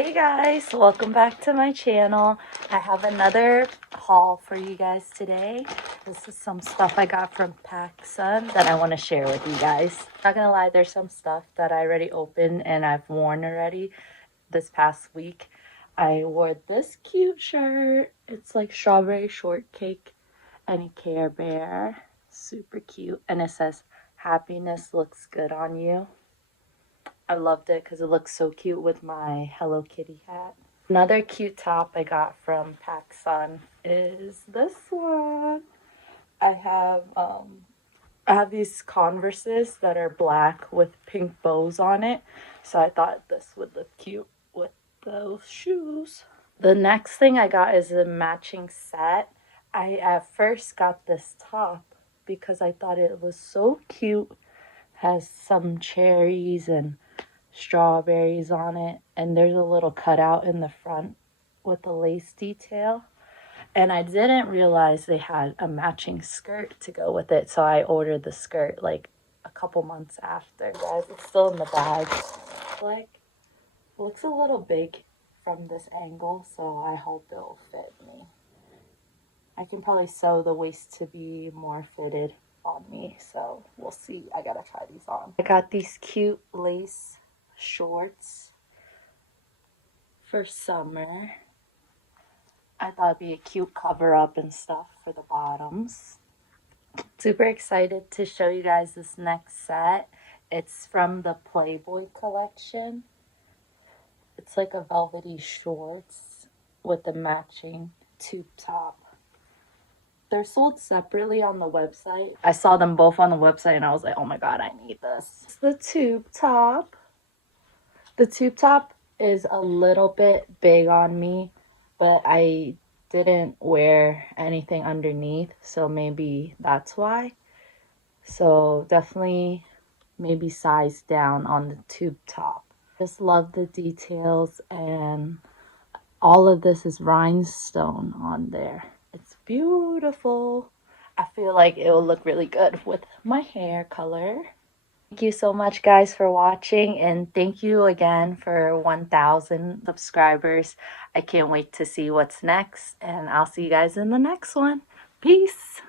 Hey guys, welcome back to my channel. I have another haul for you guys today. This is some stuff I got from PacSun that I want to share with you guys. Not gonna lie, there's some stuff that I already opened and I've worn already this past week. I wore this cute shirt. It's like strawberry shortcake and a Care Bear. Super cute. And it says, "Happiness looks good on you." I loved it because it looks so cute with my Hello Kitty hat. Another cute top I got from PacSun is this one. I have these Converses that are black with pink bows on it, so I thought this would look cute with those shoes. The next thing I got is a matching set. I at first got this top because I thought it was so cute. Has some cherries and strawberries on it, and there's a little cutout in the front with a lace detail, and I didn't realize they had a matching skirt to go with it, so I ordered the skirt like a couple months after. Guys, it's still in the bag. Like, it looks a little big from this angle, so I hope it'll fit me. I can probably sew the waist to be more fitted on me, so we'll see. I gotta try these on. I got these cute lace shorts for summer. I thought it'd be a cute cover up and stuff for the bottoms. Super excited to show you guys this next set. It's from the Playboy collection. It's like a velvety shorts with a matching tube top. They're sold separately on the website. I saw them both on the website and I was like, oh my god, I need this. It's the tube top. The tube top is a little bit big on me, but I didn't wear anything underneath, so maybe that's why. So definitely maybe size down on the tube top. Just love the details, and all of this is rhinestone on there. It's beautiful. I feel like it will look really good with my hair color. Thank you so much, guys, for watching, and thank you again for 1,000 subscribers. I can't wait to see what's next, and I'll see you guys in the next one. Peace.